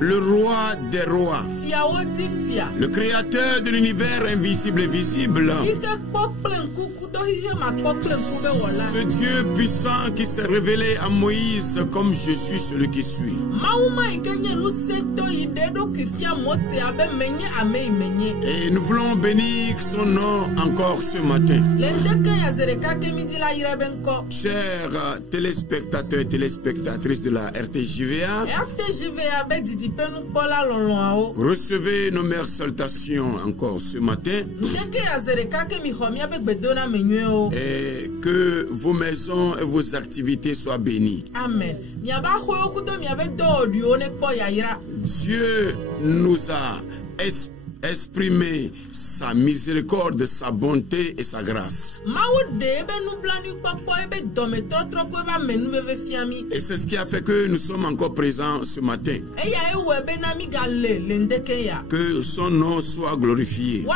Le roi des rois, le créateur de l'univers invisible et visible, ce Dieu puissant qui s'est révélé à Moïse comme je suis celui qui suis. Et nous voulons bénir son nom encore ce matin. Chers téléspectateurs et téléspectatrices de la RTJVA, recevez nos meilleures salutations encore ce matin. Et que vos maisons et vos activités soient bénies. Amen. Dieu nous a exprimer sa miséricorde, sa bonté et sa grâce. Et c'est ce qui a fait que nous sommes encore présents ce matin. Que son nom soit glorifié.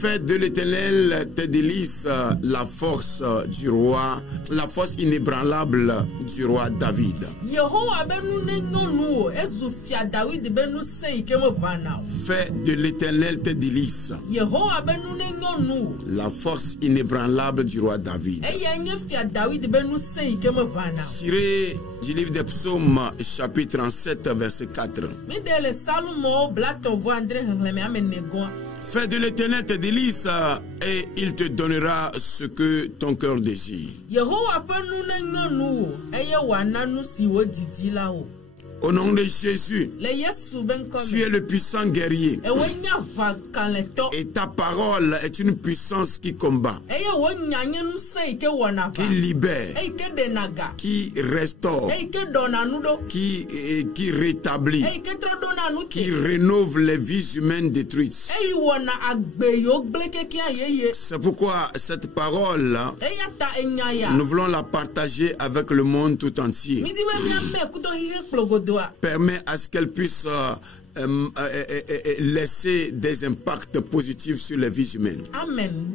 Fais de l'Éternel tes délices, la force du roi, la force inébranlable du roi David. Fais de l'Éternel tes délices, la force inébranlable du roi David. Tiré du livre des Psaumes, chapitre 37, verset 4. Fais de l'Éternel tes délices et il te donnera ce que ton cœur désire. Au nom de Jésus, tu es le puissant guerrier. Et ta parole est une puissance qui combat, qui libère, qui restaure, qui rétablit, qui rénove les vies humaines détruites. C'est pourquoi cette parole, nous voulons la partager avec le monde tout entier. Permet à ce qu'elle puisse laisser des impacts positifs sur les vies humaines. Amen.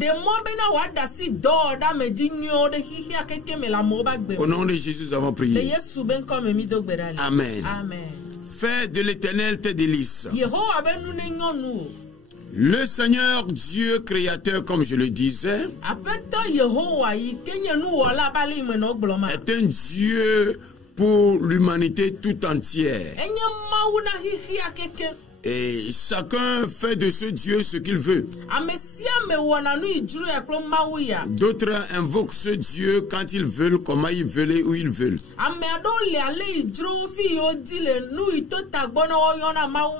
Au nom de Jésus, nous avons prié. Amen. Amen. Fais de l'Éternel tes délices. Le Seigneur Dieu créateur, comme je le disais, est un Dieu pour l'humanité tout entière. Et chacun fait de ce Dieu ce qu'il veut. D'autres invoquent ce Dieu quand ils veulent, comment ils veulent et où ils veulent.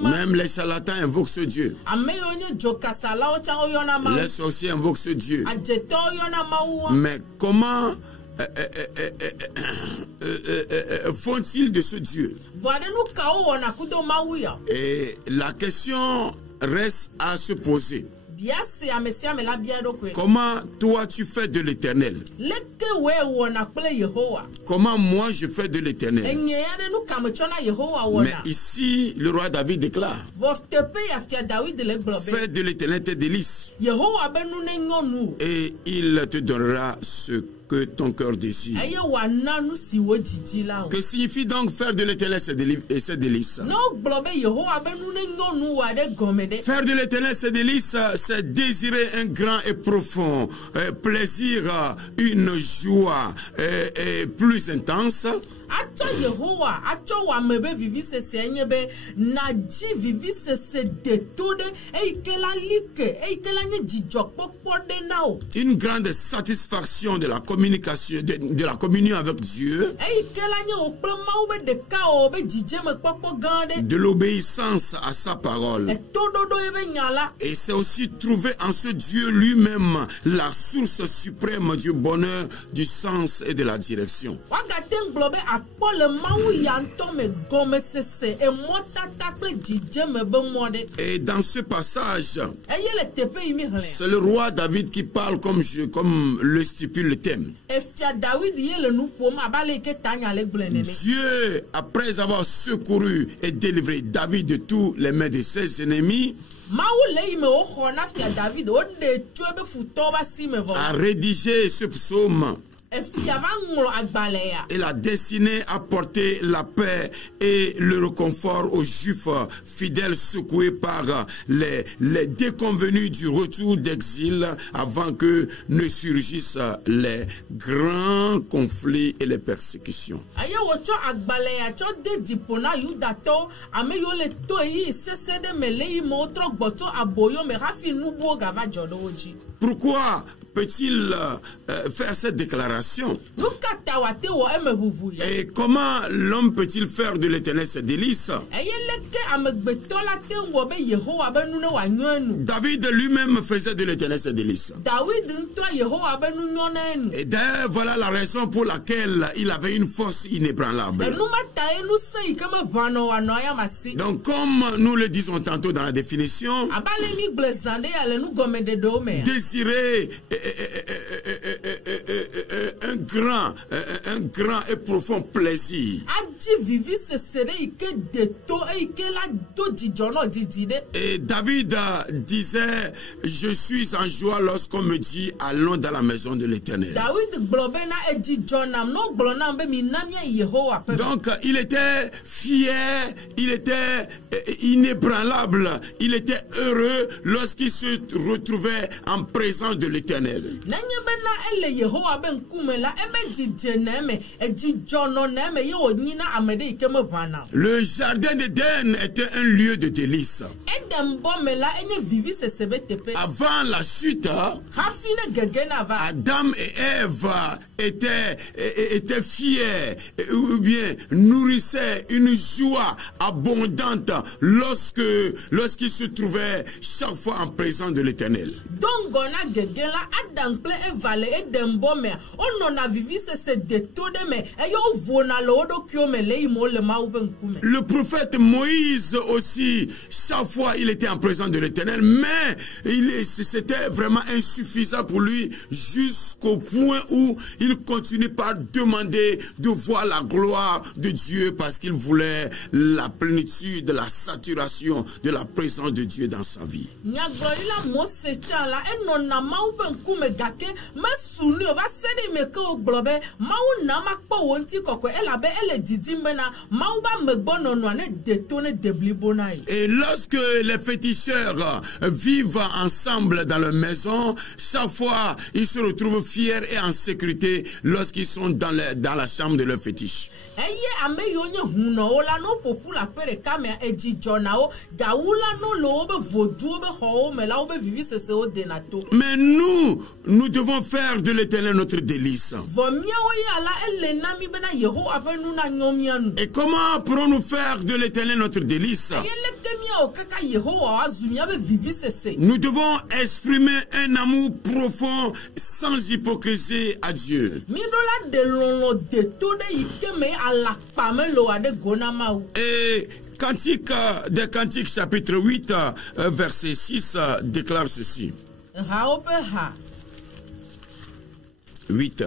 Même les charlatans invoquent ce Dieu. Les sorciers invoquent ce Dieu. Mais comment font-ils de ce Dieu? Et la question reste à se poser. Comment toi tu fais de l'Éternel? Comment moi je fais de l'Éternel? Mais ici, le roi David déclare: fais de l'Éternel tes délices et il te donnera ce que ton cœur désire. Que signifie donc faire de l'Éternel ses délices? Faire de l'Éternel ses délices, c'est désirer un grand et profond plaisir, une joie plus intense. Acho Yehowa, acho wa mebe vivi se senyebe na ji vivi se détode et que la like et que la nye jijok pokpode nao. Une grande satisfaction de la communication, de la communion avec Dieu. Et que la nye okple maube de kao be jije me pokpo gande. De l'obéissance à sa parole. Et tododo ebe nyala. Et c'est aussi trouver en ce Dieu lui-même la source suprême du bonheur, du sens et de la direction. Wagaten globe akpo le mawu yanto me gome sese e motata kle jije me be mode. Et dans ce passage, Eye le tepe imi hle. c'est le roi David qui parle comme le stipule le thème. E fia David ye le nou pom abale ke tanya le gblene. Dieu, après avoir secouru et délivré David de tous les mains de ses ennemis, a rédigé ce psaume. Il a destiné à porter la paix et le réconfort aux Juifs fidèles secoués par les déconvenus du retour d'exil avant que ne surgissent les grands conflits et les persécutions. Pourquoi peut-il faire cette déclaration? Et comment l'homme peut-il faire de l'Éternel ses délices? David lui-même faisait de l'Éternel ses délices. Et d'ailleurs, voilà la raison pour laquelle il avait une force inébranlable. Donc, comme nous le disons tantôt dans la définition, désirer un grand et profond plaisir. Et David disait, je suis en joie lorsqu'on me dit, allons dans la maison de l'Éternel. Donc il était fier, il était inébranlable, il était heureux lorsqu'il se retrouvait en présence de l'Éternel. Le jardin d'Éden était un lieu de délices. Avant la chute, Adam et Ève étaient fiers ou bien nourrissaient une joie abondante lorsqu'ils se trouvaient chaque fois en présence de l'Éternel. Le prophète Moïse aussi, chaque fois il était en présence de l'Éternel, mais c'était vraiment insuffisant pour lui jusqu'au point où il continuait par demander de voir la gloire de Dieu parce qu'il voulait la plénitude, la saturation de la présence de Dieu dans sa vie. Et lorsque les féticheurs vivent ensemble dans leur maison, chaque fois ils se retrouvent fiers et en sécurité lorsqu'ils sont dans la chambre de leur fétiche. Mais nous devons faire de l'Éternel notre délice. Et comment pourrons-nous faire de l'Éternel notre délice? Nous devons exprimer un amour profond sans hypocrisie à Dieu. Et Cantique des Cantiques chapitre 8 verset 6 déclare ceci. 8.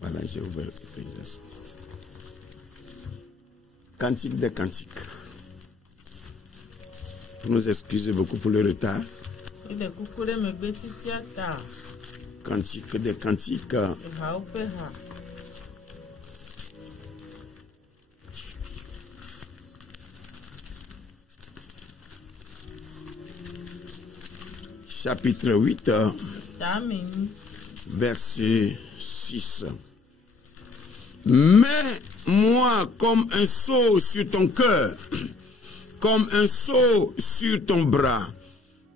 Voilà, j'ai ouvert Ecclésiaste. Cantique des Cantiques. Vous nous excusez beaucoup pour le retard. Cantique des Cantiques. chapitre 8, verset 6. Mets-moi comme un sceau sur ton cœur, comme un sceau sur ton bras,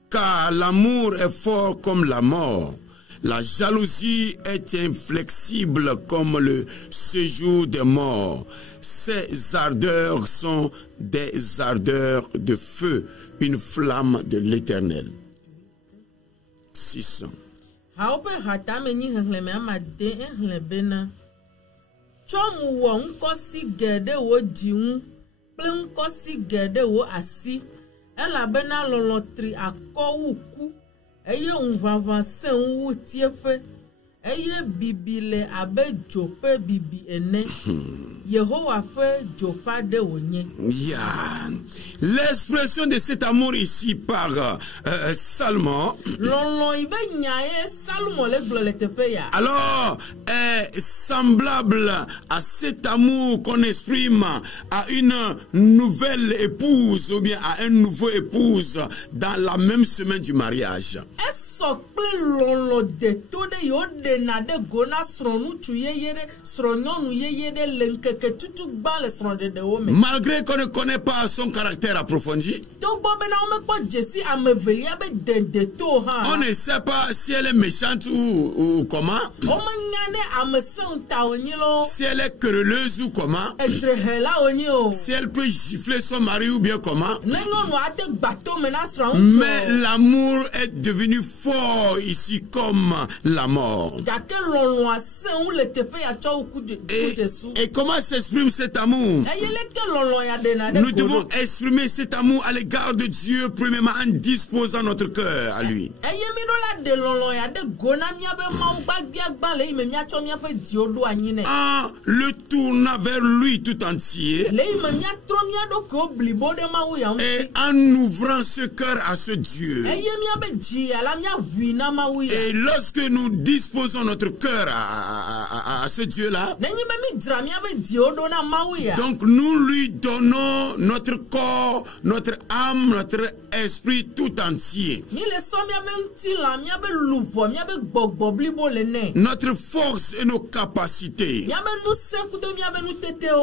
car l'amour est fort comme la mort. La jalousie est inflexible comme le séjour des morts. Ses ardeurs sont des ardeurs de feu, une flamme de l'Éternel. 6. Eye unvava se unwu tiefe. Eye bibile abe jope bibi ene. Yehowa fe jopa de onye. Yeah. L'expression de cet amour ici par Salomon. Alors est semblable à cet amour qu'on exprime à une nouvelle épouse ou bien à un nouveau épouse dans la même semaine du mariage. Malgré qu'on ne connaît pas son caractère approfondi, on ne sait pas si elle est méchante ou comment, si elle est querelleuse ou comment, si elle peut gifler son mari ou bien comment. Mais l'amour est devenu fort ici comme la mort. Et comment s'exprime cet amour? Nous devons exprimer cet amour à l'égard de Dieu, premièrement en disposant notre cœur à lui. En le tournant vers lui tout entier. Et en ouvrant ce cœur à ce Dieu. Et lorsque nous disposons notre cœur à ce Dieu-là, donc nous lui donnons notre corps, notre âme, notre esprit tout entier. Notre force et nos capacités.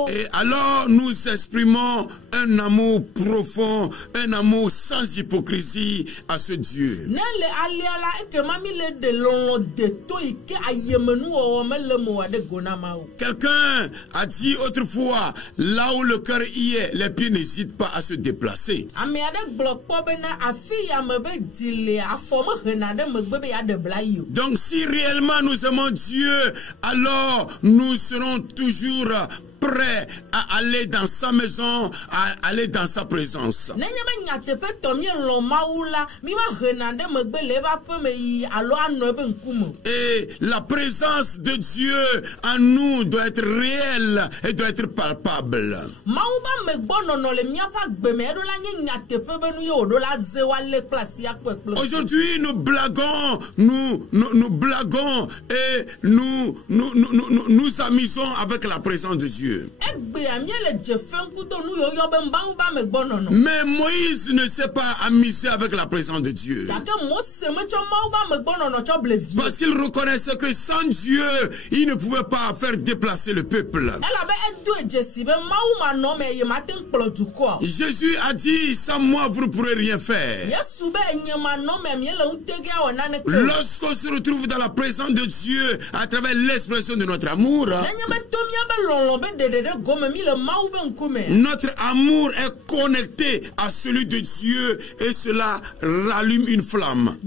Et alors nous exprimons un amour profond, un amour sans hypocrisie à ce Dieu. Quelqu'un a dit autrefois, là où le cœur y est, les pieds n'hésitent pas à se déplacer. Donc si réellement nous aimons Dieu, alors nous serons toujours prêt à aller dans sa maison, à aller dans sa présence. Et la présence de Dieu en nous doit être réelle et doit être palpable. Aujourd'hui, nous blaguons, nous blaguons et nous amusons avec la présence de Dieu. Mais Moïse ne s'est pas amusé avec la présence de Dieu. Parce qu'il reconnaissait que sans Dieu, il ne pouvait pas faire déplacer le peuple. Jésus a dit, sans moi, vous ne pourrez rien faire. Lorsqu'on se retrouve dans la présence de Dieu, à travers l'expression de notre amour, notre amour est connecté à celui de Dieu et cela rallume une flamme.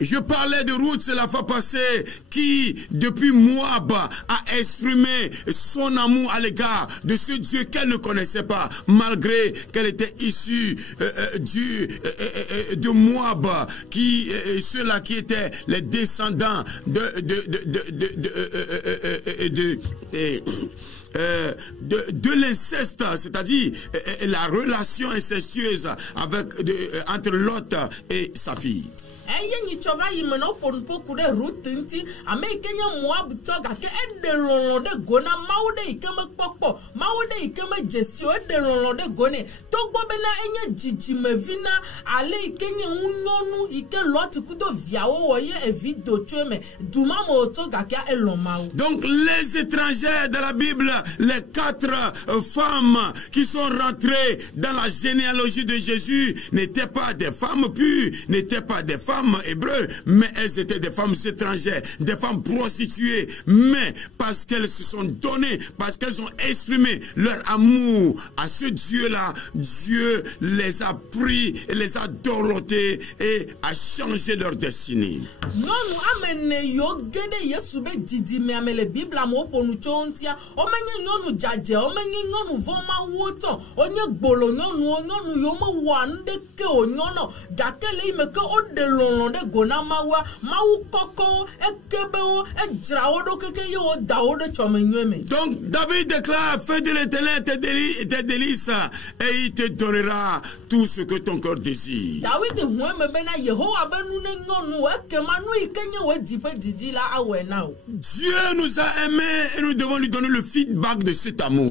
Je parlais de Ruth la fois passée qui, depuis Moab, a exprimé son amour à l'égard de ce Dieu qu'elle ne connaissait pas, malgré qu'elle était issue de Moab, ceux-là qui étaient les descendants de l'inceste, c'est-à-dire la relation incestueuse entre Lot et sa fille. eye nyi chova yi mena pon poku de route nti America nya Moab toga ke ede lolo de gona maude ikeme popo maude ikeme jesio ede lolo de gone togbo bena enye jiji mevina ale ikenye unyonu ike lot kudo viawo woye evido tueme duma mo toga ke elomau. Donc les étrangers de la Bible, les 4 femmes qui sont rentrées dans la généalogie de Jésus n'étaient pas des femmes pures, n'étaient pas des femmes hébreux, mais elles étaient des femmes étrangères, des femmes prostituées, mais parce qu'elles se sont données, parce qu'elles ont exprimé leur amour à ce Dieu-là, Dieu les a pris, les a dorlotées et a changé leur destinée. Non, amene yo gede Yesu be didi me amele Bible mo ponu chontia o menye nyonu jaje o menye nyonu voma woto onye gbolo nyonu yo mo wande ke onyono dakele ime ke o de lolon de gona mawa mawu koko ekebe o ejrawo do keke yo dawo de chomenweme. Donc David déclare: fais de l'Éternel tes délices et il te donnera tout ce que ton cœur désire. David hueme bena Yehowa benu ne nyonu ekema nu ikenye we dipe didi la awe now. Dieu nous a aimés et nous devons lui donner le feedback de cet amour.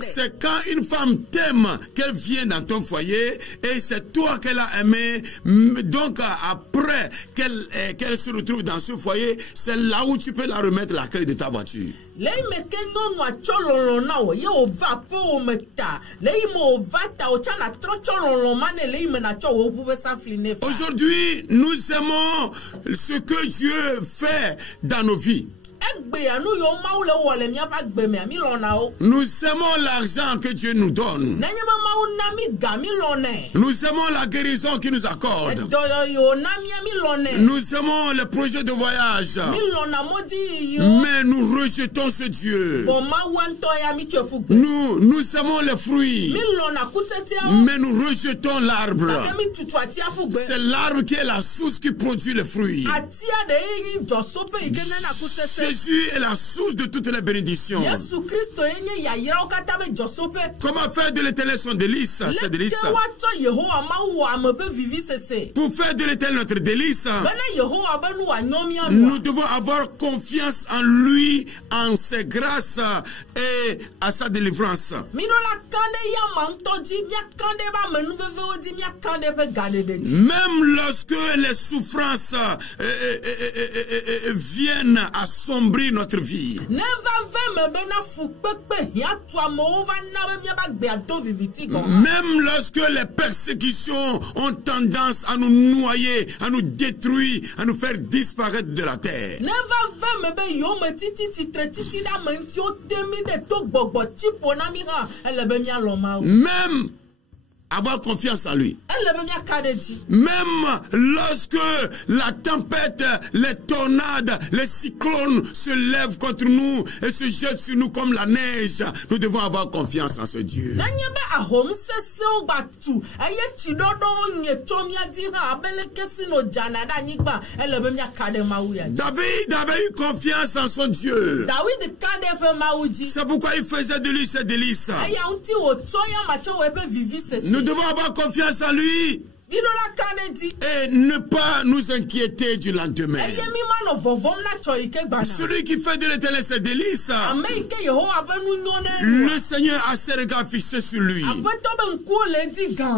C'est quand une femme t'aime qu'elle vient dans ton foyer et c'est toi qu'elle a aimé. Donc après qu'elle se retrouve dans ce foyer, c'est là où tu peux la remettre la clé de ta voiture. Aujourd'hui, nous aimons ce que Dieu fait dans nos vies. Nous aimons l'argent que Dieu nous donne. Nous aimons la guérison qu'il nous accorde. Nous aimons les projets de voyage. Mais nous rejetons ce Dieu. Nous aimons les fruits. Mais nous rejetons l'arbre. C'est l'arbre qui est la source qui produit les fruits. Jésus est la source de toutes les bénédictions. Comment faire de l'Éternel son délice, ses délices? Pour faire de l'Éternel notre délice, nous devons avoir confiance en lui, en ses grâces et à sa délivrance. Même lorsque les souffrances viennent assombrir notre vie, même lorsque les persécutions ont tendance à nous noyer, à nous détruire, à nous faire disparaître de la terre, même avoir confiance en lui. Même lorsque la tempête, les tornades, les cyclones se lèvent contre nous et se jettent sur nous comme la neige, nous devons avoir confiance en ce Dieu. David avait eu confiance en son Dieu. C'est pourquoi il faisait de lui ses délices. Nous devons avoir confiance en lui et ne pas nous inquiéter du lendemain. Celui qui fait de l'Éternel ses délices, le Seigneur a ses regards fixés sur lui.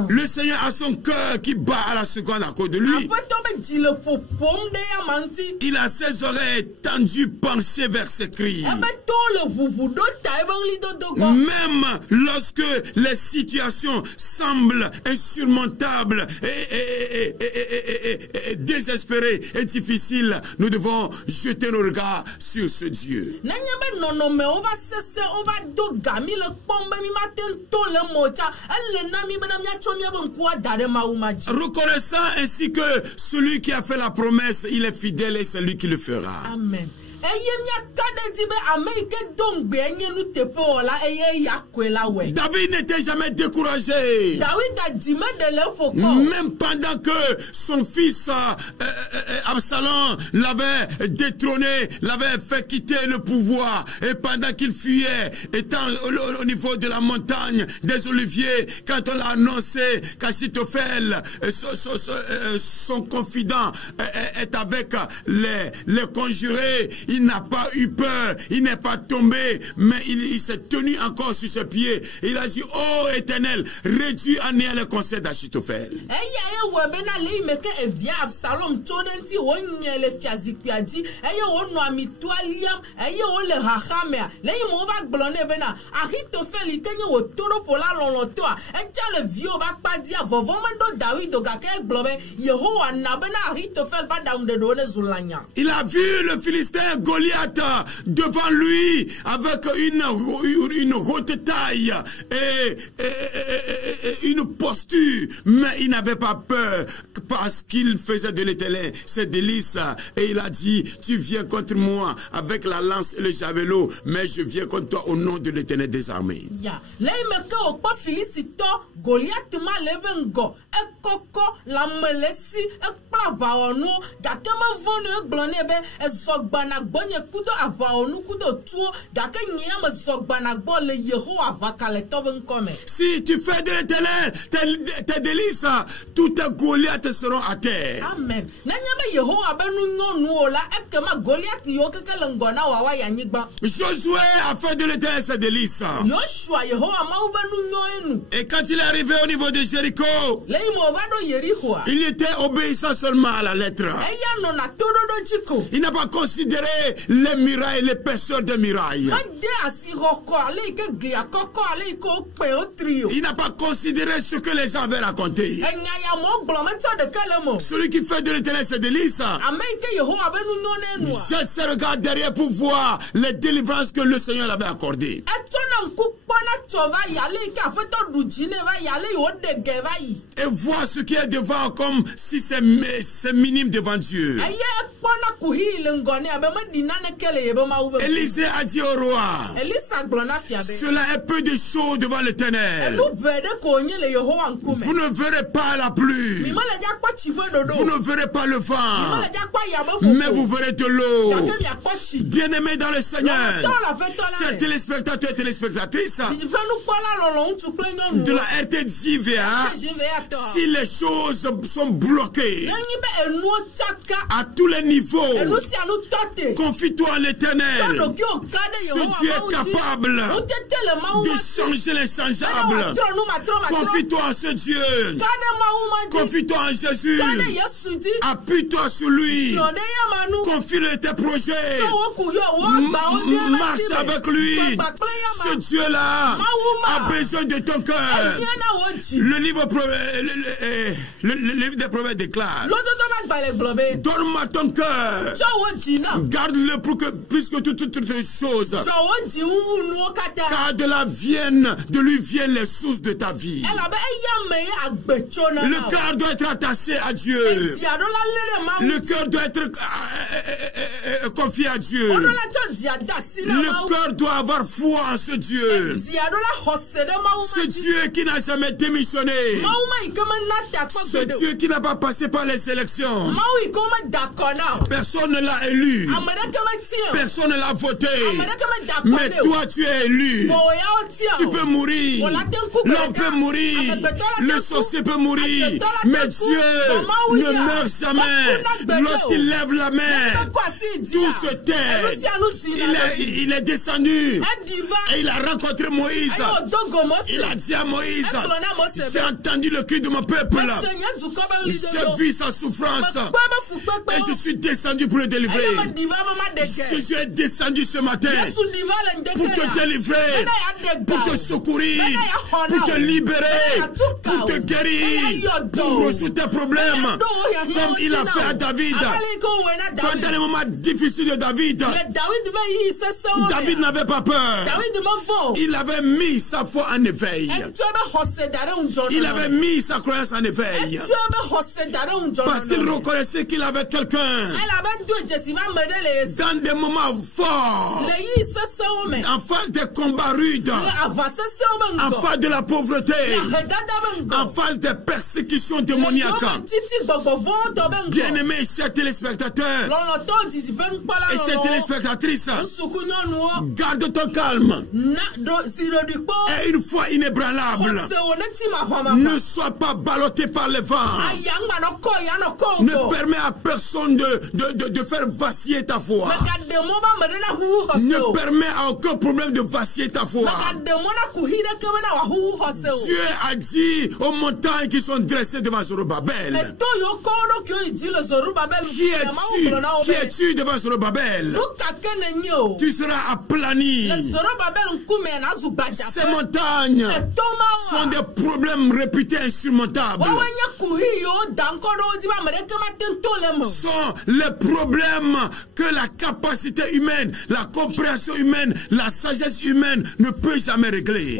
Le Seigneur a son cœur qui bat à la seconde à cause de lui. Il a ses oreilles tendues, penchées vers ses cris. Même lorsque les situations semblent insurmontables et désespéré et difficile, nous devons jeter nos regards sur ce Dieu. Reconnaissant ainsi que celui qui a fait la promesse, il est fidèle et c'est lui qui le fera. Amen. David n'était jamais découragé. Même pendant que son fils Absalom l'avait détrôné, l'avait fait quitter le pouvoir, et pendant qu'il fuyait, étant au niveau de la montagne des Oliviers, quand on l'a annoncé qu'Achitophel, son confident, est avec les conjurés, il n'a pas eu peur, il n'est pas tombé, mais il s'est tenu encore sur ses pieds. Il a dit, oh Éternel, réduis à néant les conseils d'Achitophel. Il a vu le Philistin Goliath devant lui avec une haute taille et une posture, mais il n'avait pas peur parce qu'il faisait de l'Éternel ses délices. Et il a dit, tu viens contre moi avec la lance et le javelot, mais je viens contre toi au nom de l'Éternel des armées. Si tu fais de l'Éternel tes délices, tous tes Goliaths seront à terre. Amen. Josué a fait de l'Éternel ses délices. Et quand il est arrivé au niveau de Jéricho, il était obéissant seulement à la lettre. Il n'a pas considéré les murailles, les l'épaisseur des murailles. Il n'a pas considéré ce que les gens avaient raconté. Celui qui fait de l'Éternel ses délices jette ses regards derrière pour voir les délivrances que le Seigneur avait accordées. Et voir ce qui est devant comme si c'est minime devant Dieu. Élisée a dit au roi, cela est peu de choses devant l'Éternel. Vous ne verrez pas la pluie, vous ne verrez pas le vent, mais vous verrez de l'eau. Bien-aimés dans le Seigneur, chers téléspectateurs et téléspectatrices de la RTJVA, si les choses sont bloquées à tous les niveaux, confie-toi à l'Éternel. Ce Dieu est capable de changer l'inchangeable. Confie-toi à ce Dieu. Confie-toi à Jésus. Appuie-toi sur lui. Confie-le tes projets. Marche avec lui. Ce Dieu-là a besoin de ton cœur. Le livre des Proverbes déclare, donne-moi ton cœur. Garde-le plus que toutes choses. Car de lui viennent les sources de ta vie. Le cœur doit être attaché à Dieu. Le cœur doit être confié à Dieu. Le cœur doit avoir foi en ce Dieu. Ce Dieu qui n'a jamais démissionné. Ce Dieu qui n'a pas passé par les élections. Personne ne l'a élu. Personne ne l'a voté. Mais toi tu es élu. Tu peux mourir. L'homme peut mourir. Le sorcier peut mourir. Mais Dieu ne meurt jamais. Lorsqu'il lève la main, tout se tait. Il est descendu et il a rencontré Moïse. Il a dit à Moïse, j'ai entendu le cri de mon peuple. J'ai vu sa souffrance et je suis descendu pour le délivrer. Jésus est descendu ce matin pour te délivrer, pour te secourir, pour te libérer, pour te guérir, pour résoudre tes problèmes, comme il a fait à David. Pendant les moments difficiles de David, David n'avait pas peur. Il avait avait mis sa foi en éveil. Il avait mis sa croyance en éveil. Parce qu'il reconnaissait qu'il avait quelqu'un dans des moments forts, en face des combats rudes, en face de la pauvreté, en face des persécutions démoniaques. Bien-aimés, chers téléspectateurs et chers téléspectatrices, garde ton calme. Et une foi inébranlable. Ne sois pas ballotté par le vent. Ne permets à personne de faire vaciller ta foi. Ne permets à aucun problème de vaciller ta foi. Dieu a dit aux montagnes qui sont dressées devant Zorobabel. Qui es-tu devant Zorobabel? Tu seras aplani. Ces montagnes sont des problèmes réputés insurmontables. Sont les problèmes que la capacité humaine, la compréhension humaine, la sagesse humaine ne peut jamais régler.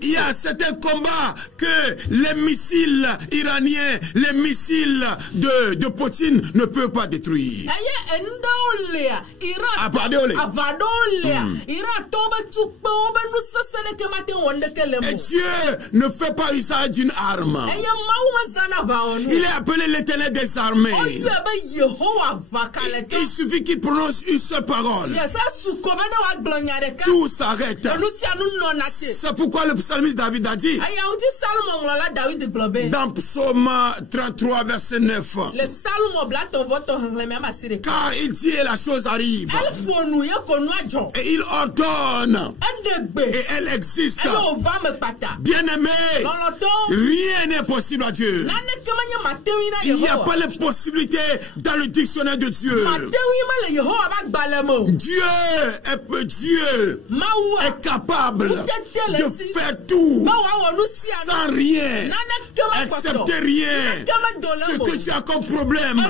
Il y a certains combats que les missiles iraniens, les missiles de Poutine ne peuvent pas détruire. Et Dieu ne fait pas usage d'une arme. Il est appelé l'Éternel des armées. Il suffit qu'il prononce une seule parole. Tout s'arrête. C'est pourquoi le psalmiste David a dit dans Psaume 33 verset 9, car il dit et la chose arrive et il ordonne et elle existe. Bien-aimé, rien n'est possible à Dieu. Il n'y a pas les possibilités dans le dictionnaire de Dieu. Dieu est capable de faire tout sans rien, excepté rien. Ce que tu as comme problème,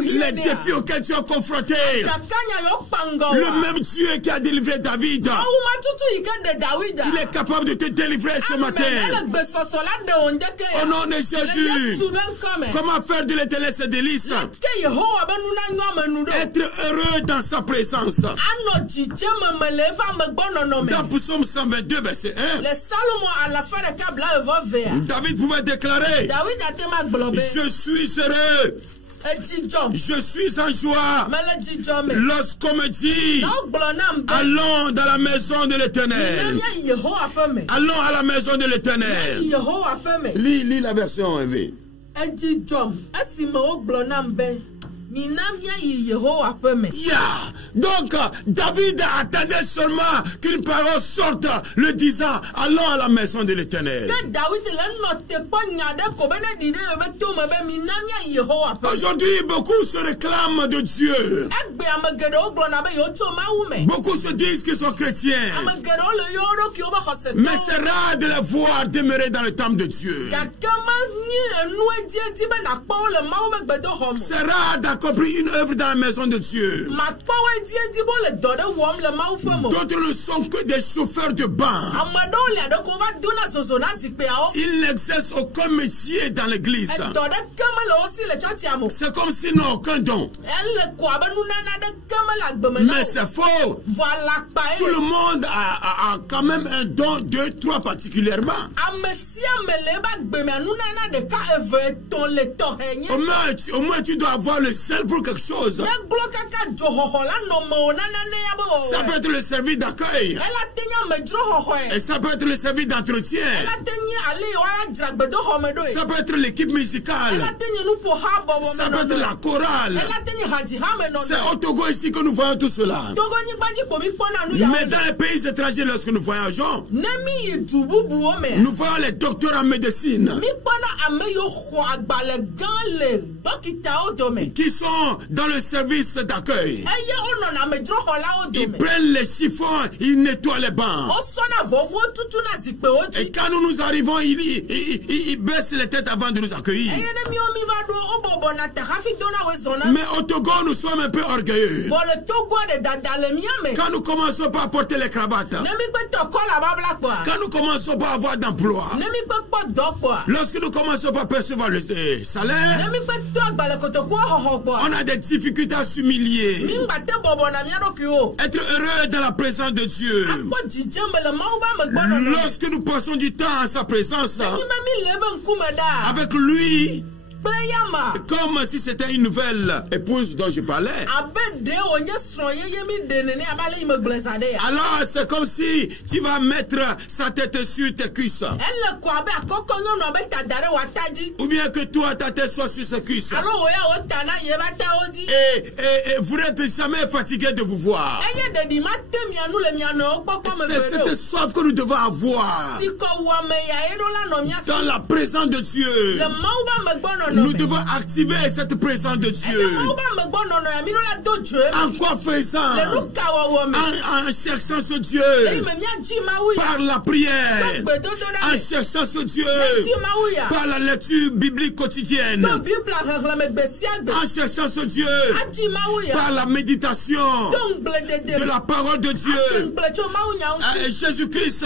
les défis auxquels tu as confronté, le même Dieu qui a délivré David, il est capable de te délivrer ce matin. Au nom de Jésus, comment faire de l'Éternel ses délices? Être heureux dans sa présence. Dans Psaume 122 verset 1, David pouvait déclarer: je suis heureux, je suis en joie lorsqu'on me dit allons dans la maison de l'Éternel. Allons à la maison de l'Éternel. Lis la version EV. Donc David attendait seulement qu'une parole sorte le disant allons à la maison de l'Éternel. Aujourd'hui beaucoup se réclament de Dieu. Beaucoup se disent qu'ils sont chrétiens. Mais c'est rare de les voir demeurer dans le temple de Dieu. C'est rare d'accomplir une œuvre dans la maison de Dieu. D'autres ne sont que des chauffeurs de banc. Ils n'exercent aucun métier dans l'église. C'est comme s'ils n'ont aucun don. Mais c'est faux. Tout le monde a quand même un don, 2, 3 particulièrement. Au moins tu dois avoir le sel pour quelque chose. Ça peut être le service d'accueil. Et ça peut être le service d'entretien. Ça peut être l'équipe musicale. Ça peut être la chorale. C'est au Togo ici que nous voyons tout cela. Mais dans les pays étrangers, lorsque nous voyageons, nous voyons les docteurs en médecine qui sont dans le service d'accueil. Ils prennent les chiffons, ils nettoient les bancs. Et quand nous arrivons, ils baissent les têtes avant de nous accueillir. Mais au Togo, nous sommes un peu orgueilleux. Quand nous commençons pas à porter les cravates, quand nous commençons pas à avoir d'emploi, lorsque nous commençons pas à percevoir le salaire, on a des difficultés à s'humilier. Être heureux dans la présence de Dieu. Lorsque nous passons du temps à sa présence, avec lui, comme si c'était une nouvelle épouse dont je parlais. Alors c'est comme si tu vas mettre sa tête sur tes cuisses. Ou bien que toi ta tête soit sur ses cuisses. Et vous n'êtes jamais fatigué de vous voir. C'est cette soif que nous devons avoir dans la présence de Dieu. Nous devons activer cette présence de Dieu. En quoi faisant? En cherchant ce Dieu. Par la prière. En cherchant ce Dieu. Par la lecture biblique quotidienne. En cherchant ce Dieu. Par la méditation de la parole de Dieu. Jésus-Christ,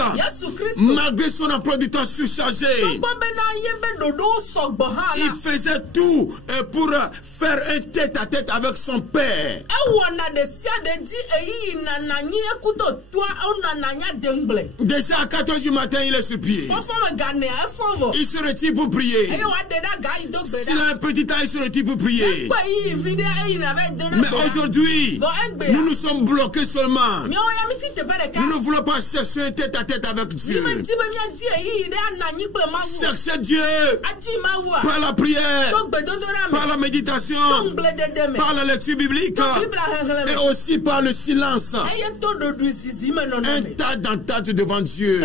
malgré son emploi du temps surchargé, il faisait tout pour faire un tête-à-tête avec son père. Déjà à 4 h du matin, il est sur pied. Il se retire pour prier. S'il a un petit temps, il se retire pour prier. Mais aujourd'hui, nous nous sommes bloqués seulement. Nous ne voulons pas chercher un tête-à-tête avec Dieu. Chercher Dieu par la prière, par la méditation, par la lecture biblique et aussi par le silence. Un tas d'entente devant Dieu.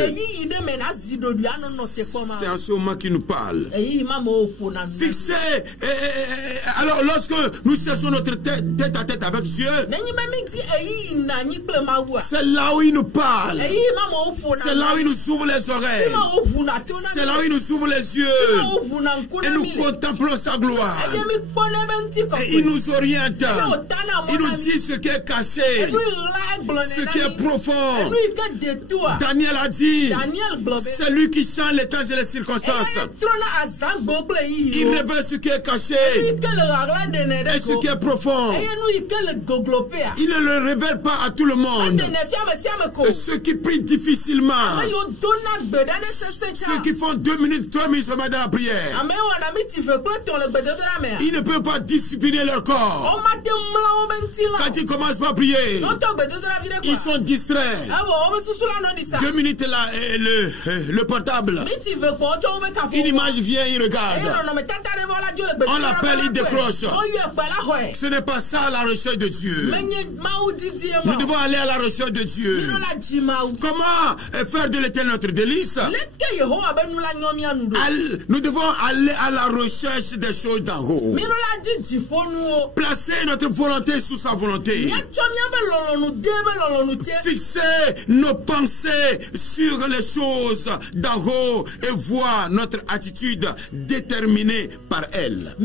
C'est en ce moment qu'il nous parle. Fixé. Alors lorsque nous cherchons notre tête-à-tête avec Dieu, c'est là où il nous parle. C'est là où il nous ouvre les oreilles. C'est là où il nous ouvre les yeux. Et nous contemplons sa gloire. Et il nous oriente. Il nous dit ce qui est caché, ce qui est profond. Daniel a dit, c'est lui qui change les temps et les circonstances. Il révèle ce qui est caché et ce qui est profond. Il ne le révèle pas à tout le monde. Ceux qui prient difficilement, ceux qui font 2 minutes, 3 minutes seulement dans la prière, ils ne peuvent pas discipliner leur corps. Quand ils commencent par prier, ils sont distraits. 2 minutes là, le portable, une image vient, il regarde. On l'appelle, il décroche. Ce n'est pas ça la recherche de Dieu. Nous devons aller à la recherche de Dieu. Comment faire de l'Éternel notre délice? Nous devons aller à la recherche des choses d'en haut. Placer notre volonté sous sa volonté. Fixer nos pensées sur les choses d'en haut et voir notre attitude déterminée par elle.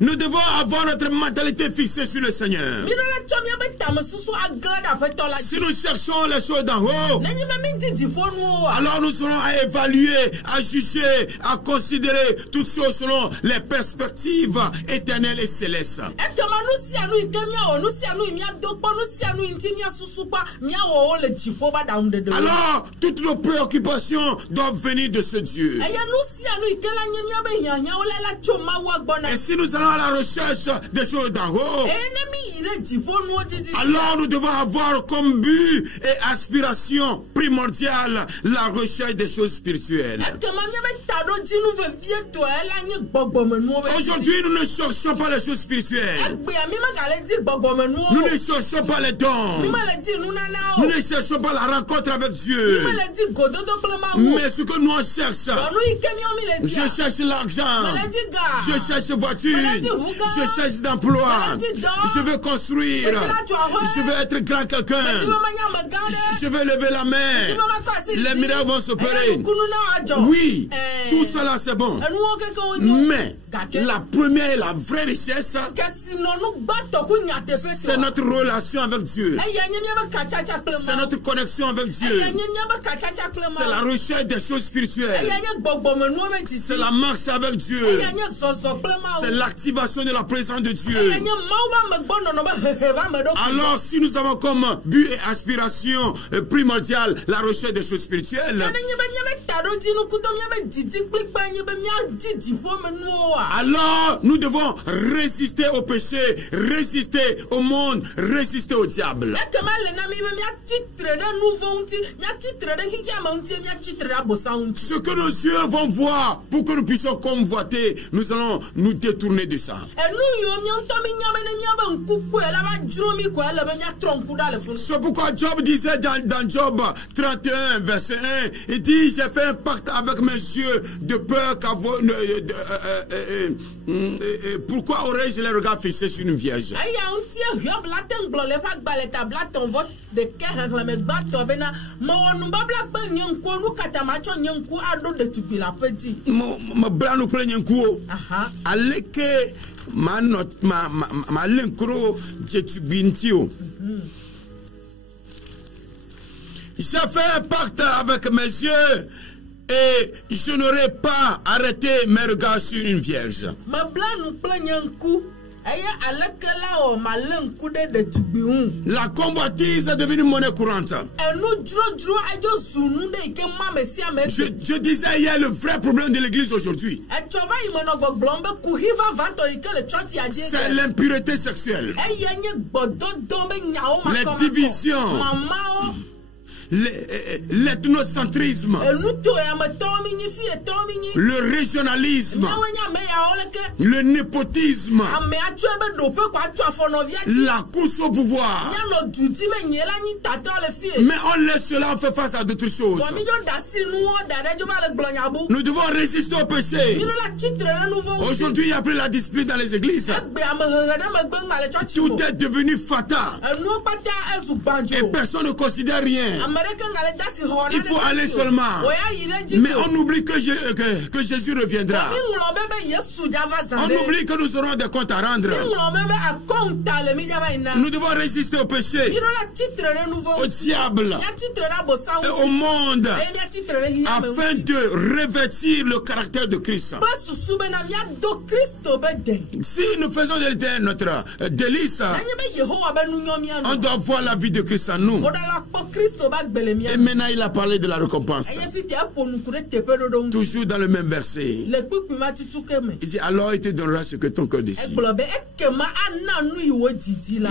Nous devons avoir notre mentalité fixée sur le Seigneur. Si nous cherchons les choses d'en haut, alors nous serons à évaluer, à juger, à considérer toutes choses selon les perspectives éternelles et célestes. Alors, toutes nos préoccupations doivent venir de ce Dieu. Et si nous allons à la recherche des choses d'en haut, Alors nous devons avoir comme but et aspiration primordiale la recherche des choses spirituelles. Aujourd'hui, nous ne cherchons pas les choses spirituelles. Nous ne cherchons pas les dons. Nous ne cherchons pas la rencontre avec Dieu. Mais ce que nous cherchons, je cherche l'argent, je cherche voiture, je cherche d'emploi, je veux construire, je veux être grand quelqu'un, je veux lever la main, les miracles vont s'opérer. Oui, tout cela c'est bon. Mais la première et la vraie richesse, c'est notre relation avec Dieu. C'est notre connexion avec Dieu. C'est la recherche des choses spirituelles. C'est la marche avec Dieu. C'est l'activation de la présence de Dieu. Alors si nous avons comme but et aspiration primordiale la recherche des choses spirituelles, alors nous devons résister au péché, résister au monde, résister au diable. Ce que nos yeux vont voir pour que nous puissions convoiter, nous allons nous détourner de ça. C'est pourquoi Job disait dans Job 31 verset 1, il dit: j'ai fait un pacte avec mes yeux de peur qu'avoir pourquoi aurais-je les regards fixés sur une vierge? J'ai fait un pacte avec mes yeux et je n'aurais pas arrêté mes regards sur une vierge. La convoitise est devenue monnaie courante. Je disais hier le vrai problème de l'église aujourd'hui, c'est l'impureté sexuelle, les divisions, l'ethnocentrisme, le régionalisme, le népotisme, la course au pouvoir. Mais on laisse cela, on fait face à d'autres choses. Nous devons résister au péché. Aujourd'hui, il n'y a plus la discipline dans les églises. Tout est devenu fatal et personne ne considère rien. Il faut aller seulement. Mais on oublie que Jésus reviendra. On oublie que nous aurons des comptes à rendre. Nous devons résister au péché, au diable et au monde, afin de revêtir le caractère de Christ. Si nous faisons de notre délice, on doit voir la vie de Christ en nous. Et maintenant il a parlé de la récompense. Toujours dans le même verset. Il dit: alors il te donnera ce que ton cœur désire.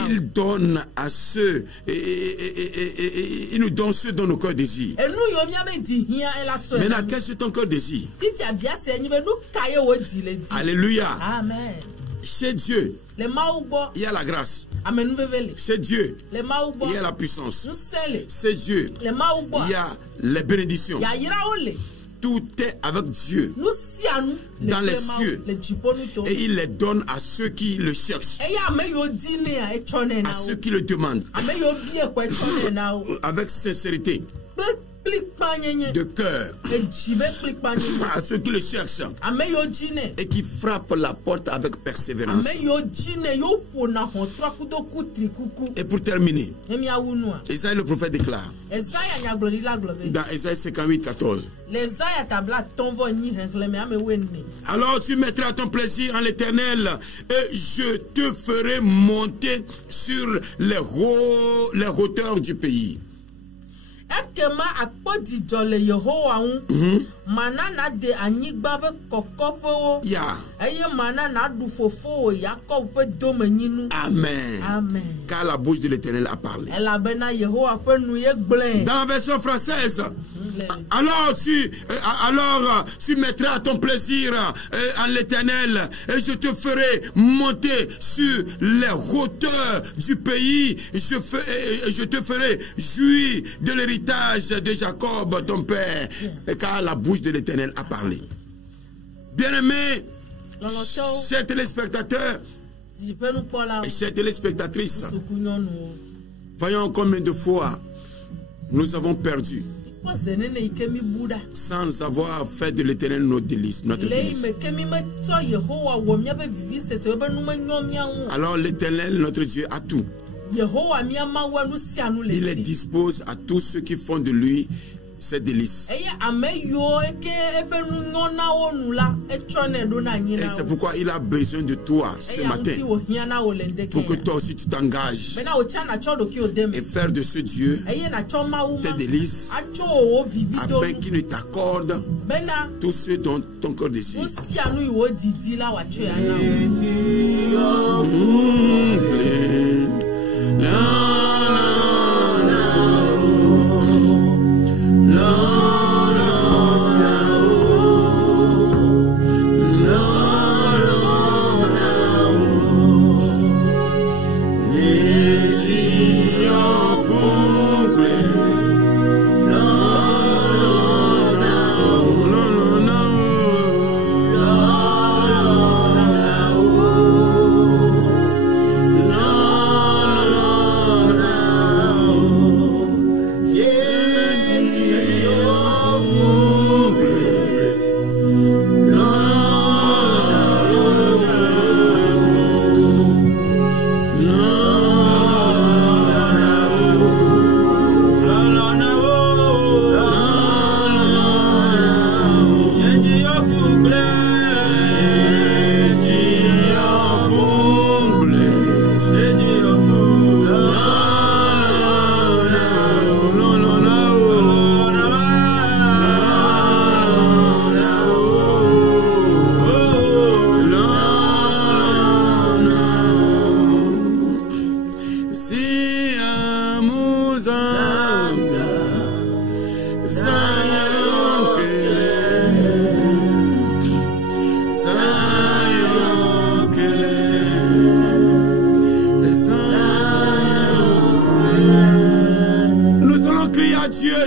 Il donne à ceux, il nous donne ce dont nos cœurs désirent. Maintenant, qu'est-ce que ton cœur désire? Alléluia. Amen. Chez Dieu, il y a la grâce. Chez Dieu, il y a la puissance. Chez Dieu, il y a les bénédictions. Tout est avec Dieu dans les cieux et il les donne à ceux qui le cherchent, à ceux qui le demandent avec sincérité de cœur, à ceux qui le cherchent et qui frappent la porte avec persévérance. Et pour terminer, Isaïe le prophète déclare dans Isaïe 58, 14: alors tu mettras ton plaisir en l'Éternel et je te ferai monter sur les hauteurs du pays. Ekema akpodidjo le Yehowa ŋu. Mana na de anyigba be kokoƒewo. Ya. Eye mana na du fofo Yakob ƒe domenyinu. Amen. Amen. Car la bouche de l'Éternel a parlé. Elabena Yehowa ƒe nu ye gblẽ. Dans la version française, alors tu mettras ton plaisir en l'Éternel et je te ferai monter sur les hauteurs du pays. Je te ferai jouir de l'héritage de Jacob, ton père, car la bouche de l'Éternel a parlé. Bien-aimés, chers téléspectateurs et chères téléspectatrices, voyons combien de fois nous avons perdu sans avoir fait de l'Éternel notre délice. Alors l'Éternel, notre Dieu, a tout. Il les dispose à tous ceux qui font de lui ses délices. Et c'est pourquoi il a besoin de toi ce matin pour que toi aussi tu t'engages et faire de ce Dieu tes délices afin qu'il ne t'accorde tout ce dont ton cœur désire.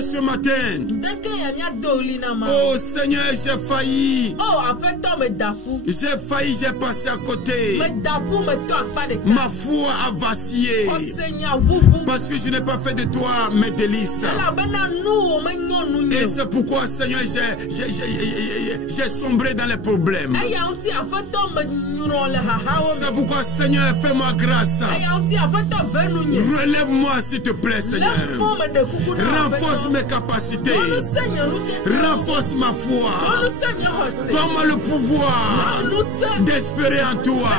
Ce matin, oh Seigneur, j'ai failli. J'ai failli, j'ai passé à côté. Ma foi a vacillé. Parce que je n'ai pas fait de toi mes délices. Et c'est pourquoi, Seigneur, j'ai sombré dans les problèmes. C'est pourquoi, Seigneur, fais-moi grâce. Relève-moi, s'il te plaît, Seigneur. Renforce mes capacités. Renforce ma foi. Donne-moi le pouvoir d'espérer en toi,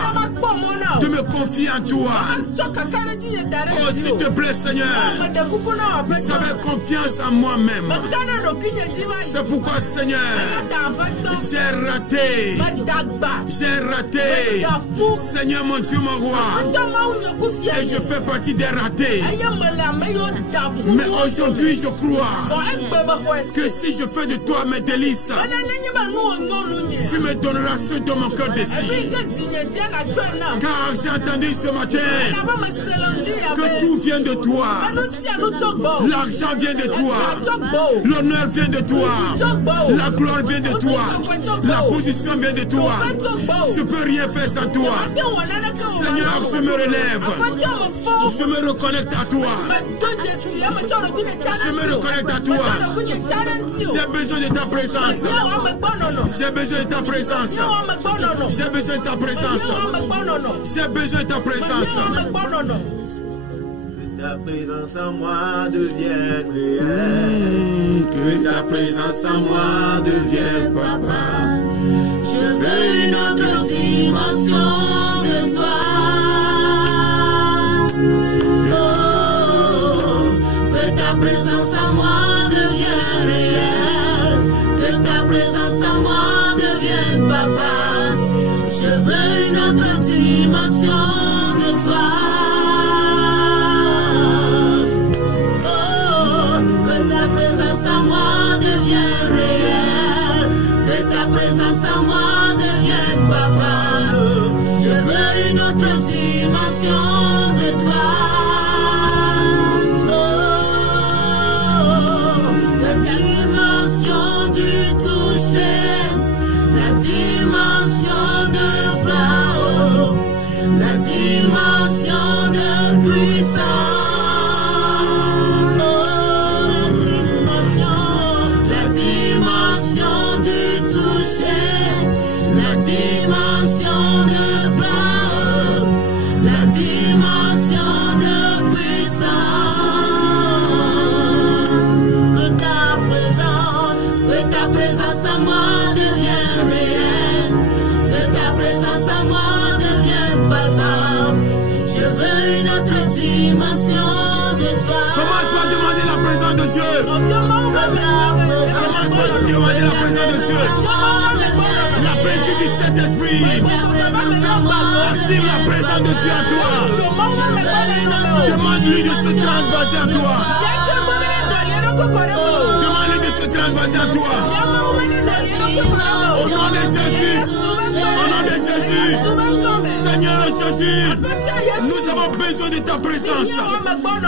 de me confier en toi. Oh, s'il te plaît, Seigneur, j'avais confiance en moi-même. C'est pourquoi, Seigneur, j'ai raté. J'ai raté. Seigneur, mon Dieu, mon roi. Et je fais partie des ratés. Mais aujourd'hui, je crois que si je fais de toi mes délices, tu me donneras ce dont mon cœur désire. Car j'ai entendu ce matin que tout vient de toi. L'argent vient de toi. L'honneur vient de toi. La gloire vient de toi. La position vient de toi. Je ne peux rien faire sans toi. Seigneur, je me relève. Je me reconnecte à toi. Je me reconnecte à toi. J'ai besoin de ta présence. J'ai besoin de ta présence. J'ai besoin de ta présence. J'ai besoin de ta présence. Que ta présence en moi devienne réelle. Que ta présence en moi devienne, papa. Je veux une autre dimension de toi. Oh, que Que ta présence en moi devienne réelle. Que ta présence en moi devienne papa. Je veux une autre dimension de toi. Oh, que ta présence en moi devienne réelle. Que ta présence en moi devienne papa. Je veux une autre dimension de toi. La dimension de foi, la dimension de puissance, la dimension du toucher, la dimension de foi, la dimension de puissance. Que ta présence en moi devienne réelle, que ta présence en moi devienne papa. Je veux une autre dimension de toi. Commence par demander la présence de Dieu. Commence par demander la présence de Dieu. La plénitude du Saint-Esprit. Active la présence de Dieu à toi. Demande-lui de se transvaser à toi. Demande-lui de se transvaser à toi. Au nom de Jésus. Au nom de Jésus. Seigneur Jésus, nous avons besoin de ta présence.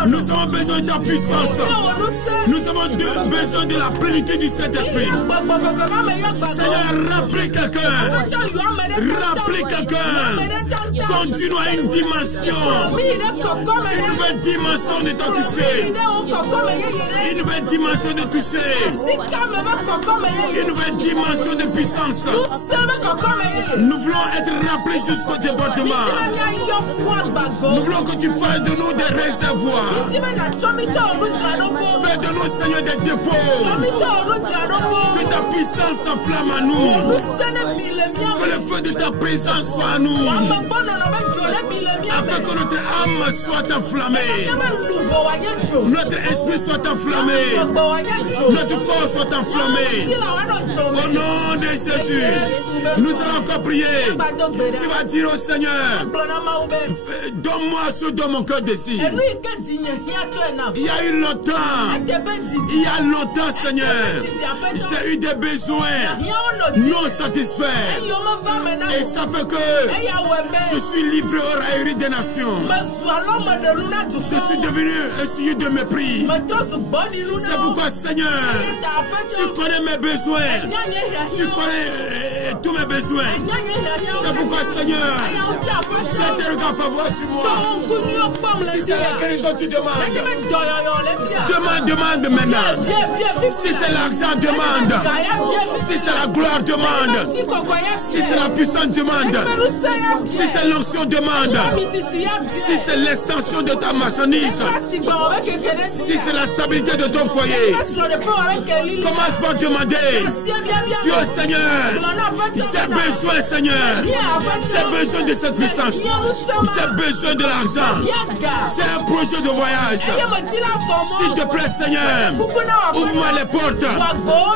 Nous avons besoin de ta puissance. Nous avons besoin de la plénitude du Saint-Esprit. Seigneur, rappelez quelqu'un. Rappelez quelqu'un. Conduis-nous à une dimension. Une nouvelle dimension de t'en toucher. Une nouvelle dimension de toucher. Une nouvelle dimension de puissance. Nous voulons être rappelés jusqu'au débordement. Nous voulons que tu fasses de nous des réservoirs. Fais de nous, Seigneur, des dépôts. Que ta puissance s'enflamme à nous. Que le feu de ta présence soit à nous. Afin que notre âme soit enflammée. Notre esprit soit enflammé. Notre corps soit enflammé. Au nom de Jésus, nous allons encore prier. Tu vas dire au Seigneur, donne-moi ce dont mon cœur désire. Il y a eu longtemps, Seigneur, j'ai eu des besoins non satisfaits. Et ça fait que je suis livré aux railleries des nations. Je suis devenu un sujet de mépris. C'est pourquoi, Seigneur, tu connais mes besoins. Tu connais tous mes besoins. C'est pourquoi, Seigneur, j'ai tes regards favorables sur moi. Si c'est la guérison, tu demandes. Demande maintenant. Si c'est l'argent, demande. Si c'est la gloire, demande. Si c'est la puissance, demande. Si c'est l'onction, demande. Si c'est l'extension de ta marchandise. Si c'est la stabilité de ton foyer. Commence par demander. Dieu, Seigneur, j'ai besoin, Seigneur. J'ai besoin de cette puissance. J'ai besoin de l'argent. J'ai un projet de voyage. S'il te plaît, Seigneur, ouvre-moi les portes.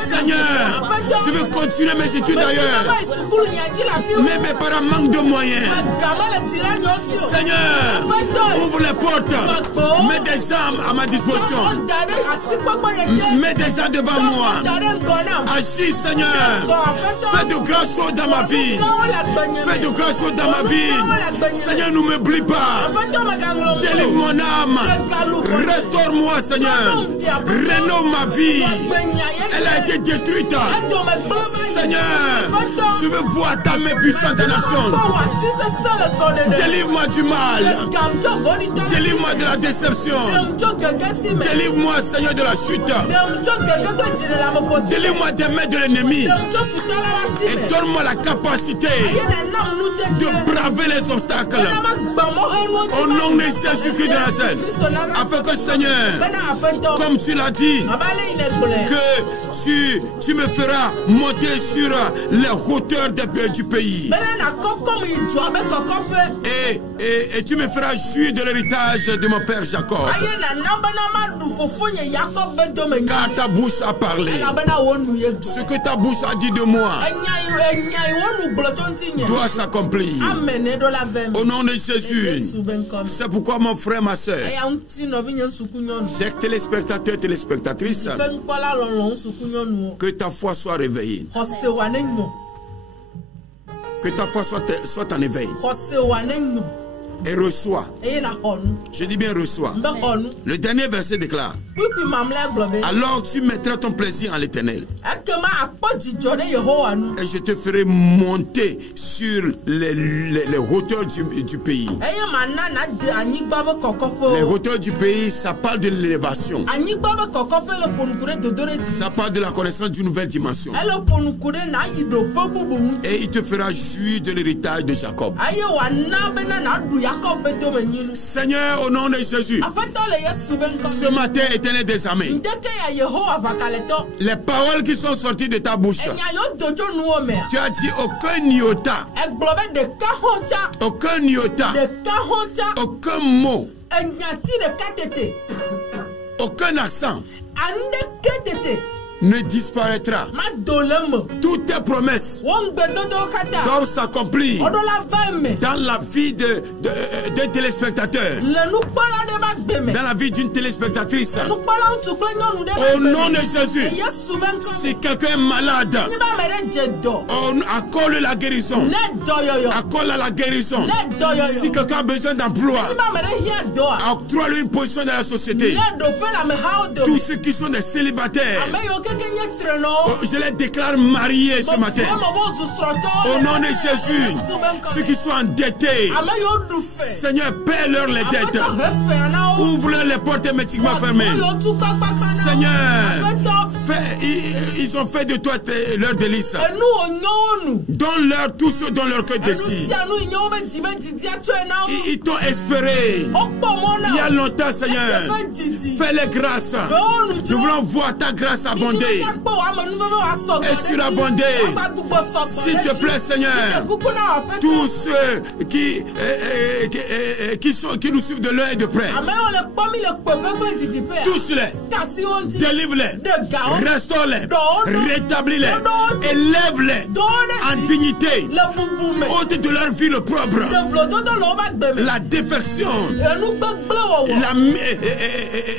Seigneur, je veux continuer mes études ailleurs. Mais mes parents manquent de moyens. Seigneur, ouvre les portes. Mets des gens à ma disposition. Mets des gens devant moi. Agis, Seigneur. Fais de grandes choses dans ma vie. Fais de grandes choses dans ma vie. Seigneur, ne m'oublie pas. Délivre mon âme. Restaure-moi, Seigneur. Rénove ma vie. Elle a été détruite. Seigneur, je veux voir ta main puissante en action. Délivre-moi du mal. Délivre-moi de la déception. Délivre-moi, Seigneur, de la chute. Délivre-moi des mains de l'ennemi. Et donne-moi la capacité de braver les obstacles. Au nom de Jésus-Christ de la scène. Afin que Seigneur, comme tu l'as dit, que tu me feras monter sur les hauteurs du pays. Et tu me feras jouir de l'héritage de mon père Jacob. Car ta bouche a parlé. Ce que ta bouche a dit de moi doit s'accomplir. Au nom de Jésus. C'est pourquoi mon frère, ma soeur, chers téléspectateurs et téléspectatrices, que ta foi soit réveillée. Que ta foi soit en éveil. Et reçoit. Je dis bien reçoit. Le dernier verset déclare: alors tu mettras ton plaisir en l'Éternel. Et je te ferai monter sur les hauteurs du pays. Les hauteurs du pays, ça parle de l'élévation. Ça parle de la connaissance d'une nouvelle dimension. Et il te fera jouir de l'héritage de Jacob. Seigneur, au nom de Jésus, ce matin, Éternel des armées, les paroles qui sont sorties de ta bouche, tu as dit aucun iota, aucun mot, aucun accent ne disparaîtra. Toutes tes promesses doivent s'accomplir dans la vie d'un téléspectateur, dans la vie d'une téléspectatrice. Au nom de Jésus, si quelqu'un est malade, on accorde la guérison. Accorde la guérison. Si quelqu'un a besoin d'emploi, octroie-lui une position dans la société. Tous ceux qui sont des célibataires, je les déclare mariés ce matin. Au nom de Jésus, ceux qui sont endettés, Seigneur, paie-leur les dettes. Ouvre-leur les portes hermétiquement fermées. Seigneur, ils ont fait de toi leur délice. Donne-leur tout ce dont leur cœur désire. Ils t'ont espéré il y a longtemps, Seigneur. Fais-les grâces. Nous voulons voir ta grâce abonder et surabonder. S'il te plaît, Seigneur, tous ceux qui nous suivent de loin et de près, touche-les, délivre-les, restaure-les, rétablis-les, élève-les en dignité, ôte de leur vie le propre, la défection,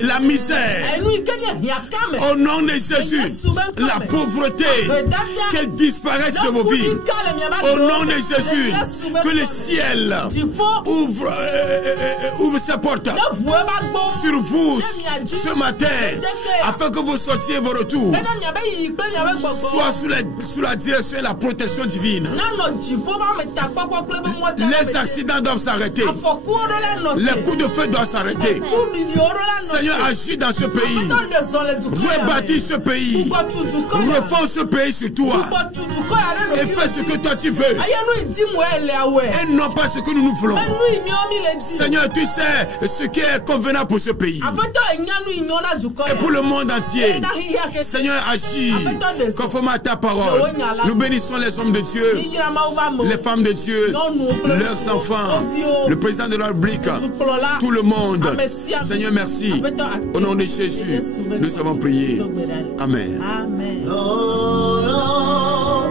la misère. Au nom de Jésus, la pauvreté, qu'elle disparaisse de vos vies. Au nom de Jésus, que le ciel ouvre ses portes sur vous ce matin, afin que vous sortiez vos retours soit sous la direction et la protection divine. Les accidents doivent s'arrêter. Les coups de feu doivent s'arrêter. Seigneur, agis dans ce pays. Rebâtis ce pays. Refais ce pays sur toi. Et fais ce que toi tu veux. Et non pas ce que nous voulons. Seigneur, tu sais ce qui est convenable pour ce pays. Et pour le monde entier. Seigneur, agis conformément à ta parole. Nous bénissons les hommes de Dieu, les femmes de Dieu, leurs enfants, le président de la République, tout le monde. Seigneur, merci. Au nom de Jésus, nous avons prié. Amen. Amen. Non, non.